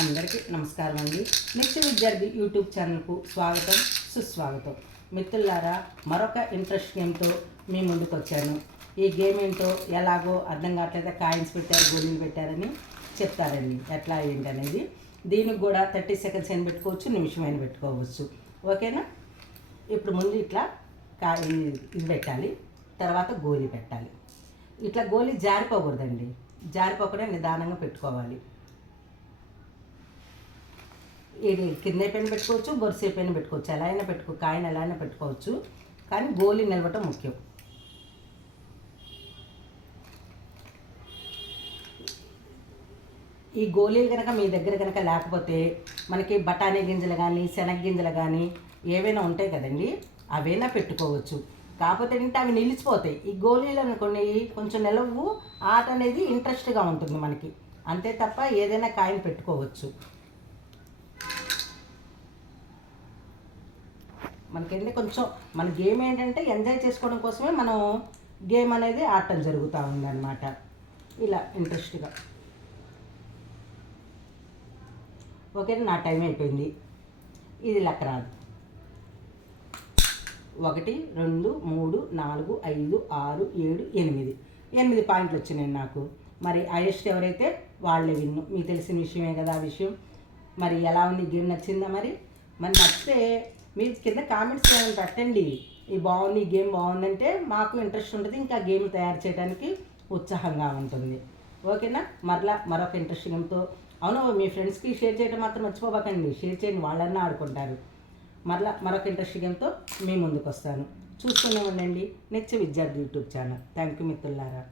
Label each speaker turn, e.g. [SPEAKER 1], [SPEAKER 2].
[SPEAKER 1] అందరికీ నమస్కారం అండి. నిత్య విద్యార్థి యూట్యూబ్ ఛానల్కు స్వాగతం సుస్వాగతం. మిత్రులారా మరొక ఇంట్రెస్ట్ గేమ్తో మీ ముందుకు వచ్చాను. ఈ గేమ్ ఏంటో ఎలాగో అర్థం కావట్లేదా? కాయిన్స్ పెట్టారు గోళీలు పెట్టారని చెప్తారండి. ఎట్లా ఏంటి అనేది దీనికి కూడా థర్టీ సెకండ్స్ అయిన పెట్టుకోవచ్చు నిమిషం అయిన పెట్టుకోవచ్చు. ఓకేనా? ఇప్పుడు ముందు ఇట్లా కా ఇది పెట్టాలి. తర్వాత గోలీ పెట్టాలి. ఇట్లా గోలీ జారిపోకూడదండి. జారిపోకుండా నిదానంగా పెట్టుకోవాలి. ఇది కింద పైన పెట్టుకోవచ్చు బొరిసే పైన పెట్టుకోవచ్చు. ఎలా అయినా పెట్టుకో కాయను ఎలా అయినా పెట్టుకోవచ్చు. కానీ గోలి నిలవటం ముఖ్యం. ఈ గోళీలు కనుక మీ దగ్గర కనుక లేకపోతే మనకి బఠానీ గింజలు కానీ శనగ గింజలు కానీ ఏవైనా ఉంటాయి కదండి అవైనా పెట్టుకోవచ్చు. కాకపోతే ఏంటంటే అవి నిలిచిపోతాయి. ఈ గోళీలు అనుకోండి కొంచెం నిలవు ఆట అనేది ఇంట్రెస్ట్గా ఉంటుంది మనకి. అంతే తప్ప ఏదైనా కాయను పెట్టుకోవచ్చు. మనకేంటి కొంచెం మన గేమ్ ఏంటంటే ఎంజాయ్ చేసుకోవడం కోసమే మనం గేమ్ అనేది ఆడటం జరుగుతూ ఉందన్నమాట. ఇలా ఇంట్రెస్ట్గా. ఓకే నా టైం అయిపోయింది. ఇది లెక్క రాదు. ఒకటి రెండు మూడు నాలుగు ఐదు ఆరు ఏడు ఎనిమిది. ఎనిమిది పాయింట్లు వచ్చినాయి నాకు. మరి హైయెస్ట్ ఎవరైతే వాళ్ళే విన్ను. మీకు తెలిసిన విషయమే కదా ఆ విషయం. మరి ఎలా ఉంది? గేమ్ నచ్చిందా మరి? మరి నచ్చితే మీరు కింద కామెంట్స్ పెట్టండి. ఈ బాగుంది ఈ గేమ్ బాగుందంటే మాకు ఇంట్రెస్ట్ ఉంటుంది ఇంకా గేమ్ తయారు చేయడానికి ఉత్సాహంగా ఉంటుంది. ఓకేనా? మరలా మరొక ఇంట్రెస్టింగ్తో అవును మీ ఫ్రెండ్స్కి షేర్ చేయడం మాత్రం మర్చిపోబాకండి షేర్ చేయండి వాళ్ళన్నా ఆడుకుంటారు. మరలా మరొక ఇంట్రెస్టింగ్తో మీ ముందుకు వస్తాను. చూస్తూనే ఉండండి. నెచ్చ విద్యార్థి యూట్యూబ్ ఛానల్. థ్యాంక్ యూ మిత్రులారా.